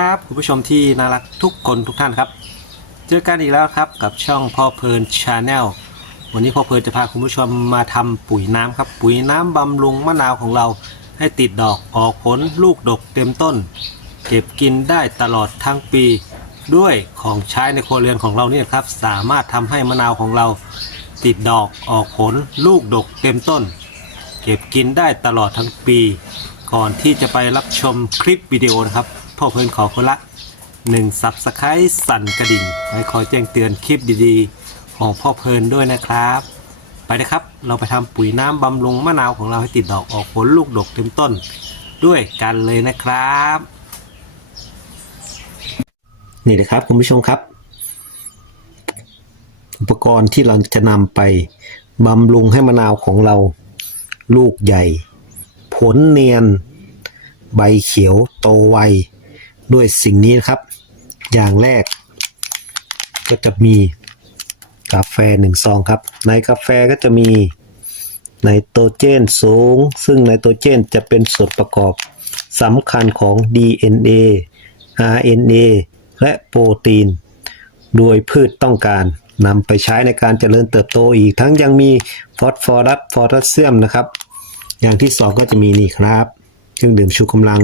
ับคุณผู้ชมที่น่ารักทุกคนทุกท่านครับ เจอกันอีกแล้วครับกับช่องพ่อเพลินชาแนลวันนี้พ่อเพลินจะพาคุณผู้ชมมาทำปุ๋ยน้ำครับ ปุ๋ยน้ำบำรุงมะนาวของเรา ให้ติดดอกออกผลลูกดกเต็มต้น เก็บกินได้ตลอดทั้งปีด้วยของใช้ในครัวเรือนของเราเนี่ยครับ สามารถทำให้มะนาวของเรา ติดดอกออกผลลูกดกเต็มต้น เก็บกินได้ตลอดทั้งปี ก่อนที่จะไปรับชมคลิปวิดีโอนะครับ พ่อเพลินขอคนละ1ซับสไครต์สั่นกระดิ่งไว้คอยแจ้งเตือนคลิปดีๆ ของพ่อเพลินด้วยนะครับ ไปนะครับ เราไปทำปุ๋ยน้ำบำรุงมะนาวของเราให้ติดดอกออกผลลูกดกเต็มต้น ด้วยกันเลยนะครับ นี่นะครับคุณผู้ชมครับ อุปกรณ์ที่เราจะนำไปบำรุงให้มะนาวของเราลูกใหญ่ ผลเนียน ใบเขียวโตไว ด้วยสิ่งนี้นะครับ อย่างแรก ก็จะมีกาแฟหนึ่งซองครับ ในกาแฟก็จะมีไนโตรเจนสูง ซึ่งไนโตรเจนจะเป็นส่วนประกอบสำคัญของ DNA RNA และโปรตีน โดยพืชต้องการนำไปใช้ในการเจริญเติบโตอีกทั้งยังมีฟอสฟอรัสโพแทสเซียมนะครับ อย่างที่สองก็จะมีนี่ครับเครื่องดื่มชูกำลัง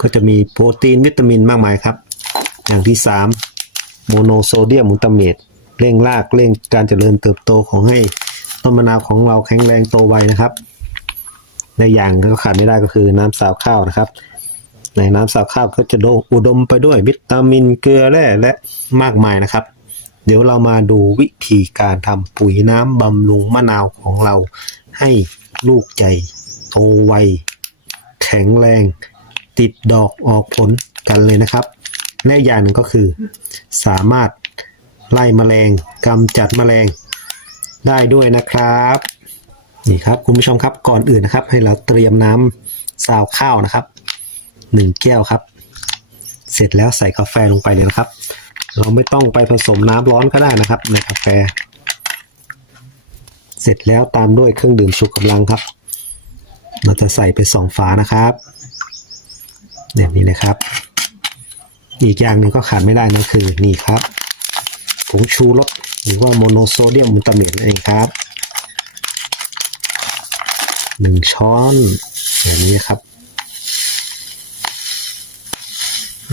ก็จะมีโปรตีนวิตามินมากมายครับ อย่างที่สามโมโนโซเดียมมูตาเมตเร่งรากเร่งการเจริญเติบโตของให้ต้นมะนาวของเราแข็งแรงโตไวนะครับในอย่างก็ขาดไม่ได้ก็คือน้ำสาวข้าวนะครับ ในน้ำสาวข้าวก็จะอุดมไปด้วยวิตามินเกลือแร่และมากมายนะครับ เดี๋ยวเรามาดูวิธีการทำปุ๋ยน้ำบำรุงมะนาวของเรา ให้ลูกใหญ่โตไวแข็งแรง ติดดอกออกผลกันเลยนะครับ และอย่างหนึ่งก็คือ สามารถไล่แมลงกำจัดแมลงได้ด้วยนะครับนี่ครับคุณผู้ชมครับก่อนอื่นนะครับ ให้เราเตรียมน้ำซาวข้าวนะครับหนึ่งแก้วครับ เสร็จแล้วใส่กาแฟลงไปเลยนะครับ เราไม่ต้องไปผสมน้ำร้อนก็ได้นะครับ ในกาแฟ เสร็จแล้วตามด้วยเครื่องดื่มชูกำลังครับ เราจะใส่ไปสองฝานะครับ แบบนี้นะครับ อีกอย่างหนึ่งก็ขาดไม่ได้นะคือนี่ครับผงชูรสหรือว่าโมโนโซเดียมมูตาเมตนั่นเองครับหนึ่งช้อนแบบนี้ครับ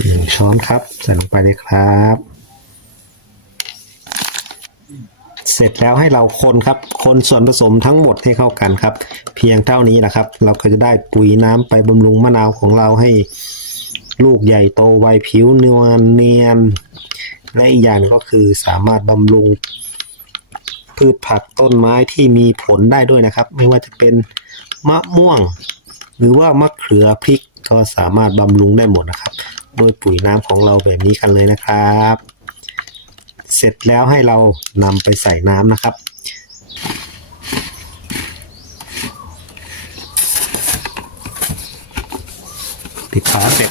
หนึ่งช้อนครับ ใส่ลงไปเลยครับ เสร็จแล้วให้เราคนครับ คนส่วนผสมทั้งหมดให้เข้ากันครับ เพียงเท่านี้นะครับ เราก็จะได้ปุ๋ยน้ำไปบำรุงมะนาวของเราให้ ลูกใหญ่โตไวผิวนวลเนียนและอีกอย่างก็คือสามารถบำรุงพืชผักต้นไม้ที่มีผลได้ด้วยนะครับ ไม่ว่าจะเป็นมะม่วง หรือว่ามะเขือพริกก็สามารถบำรุงได้หมดนะครับ โดยปุ๋ยน้ำของเราแบบนี้กันเลยนะครับ เสร็จแล้วให้เรานำไปใส่น้ำนะครับ ปิดฝาเสร็จ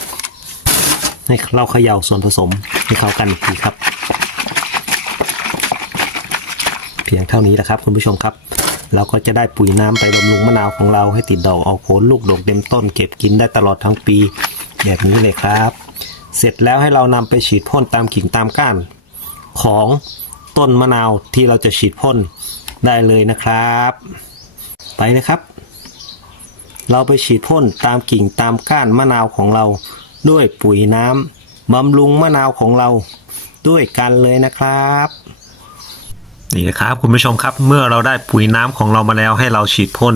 ให้เราเขย่าส่วนผสมให้เข้ากันอีกทีครับ เพียงเท่านี้นะครับคุณผู้ชมครับ เราก็จะได้ปุ๋ยน้ำไปบำรุงมะนาวของเราให้ติดดอกออกผลลูกดกเต็มต้น เก็บกินได้ตลอดทั้งปี แบบนี้เลยครับ เสร็จแล้วให้เรานำไปฉีดพ่นตามกิ่งตามก้าน ของต้นมะนาวที่เราจะฉีดพ่นได้เลยนะครับ ไปนะครับ เราไปฉีดพ่นตามกิ่งตามก้านมะนาวของเราด้วยปุ๋ยน้ำบำรุงมะนาวของเราด้วยกันเลยนะครับนี่นะครับคุณผู้ชมครับเมื่อเราได้ปุ๋ยน้ำของเรามาแล้วให้เราฉีดพ่น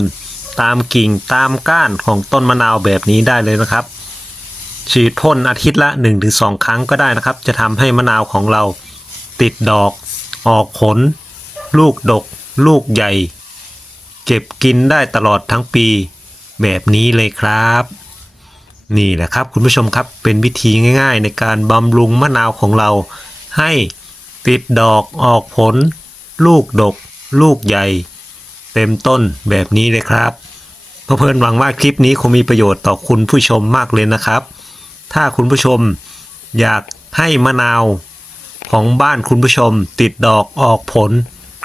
ตามกิ่งตามก้านของต้นมะนาวแบบนี้ได้เลยนะครับ ฉีดพ่นอาทิตย์ละ 1-2 ครั้งก็ได้นะครับ จะทำให้มะนาวของเรา ติดดอก ออกผล ลูกดก ลูกใหญ่ เก็บกินได้ตลอดทั้งปี แบบนี้เลยครับ นี่แหละครับคุณผู้ชมครับเป็นวิธีง่าย ๆ ในการบำรุงมะนาวของเรา ให้ติดดอกออกผล ลูกดก ลูกใหญ่ เต็มต้นแบบนี้เลยครับเพื่อนหวังว่าคลิปนี้คงมีประโยชน์ต่อคุณผู้ชมมากเลยนะครับ ถ้าคุณผู้ชมอยากให้มะนาว ของบ้านคุณผู้ชมติดดอกออกผล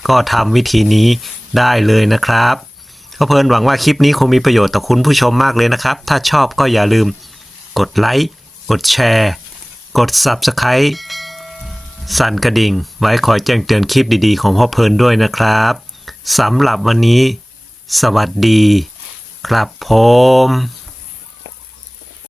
ก็ทำวิธีนี้ได้เลยนะครับก็เพลินหวังว่าคลิปนี้คงมีประโยชน์ต่อคุณผู้ชมมากเลยนะครับ ถ้าชอบก็อย่าลืมกดไลค์กดแชร์ กด Subscribe สั่นกระดิ่ง ไว้คอยแจ้งเตือนคลิปดีๆ ของพ่อเพลินด้วยนะครับสำหรับวันนี้ สวัสดี ครับผม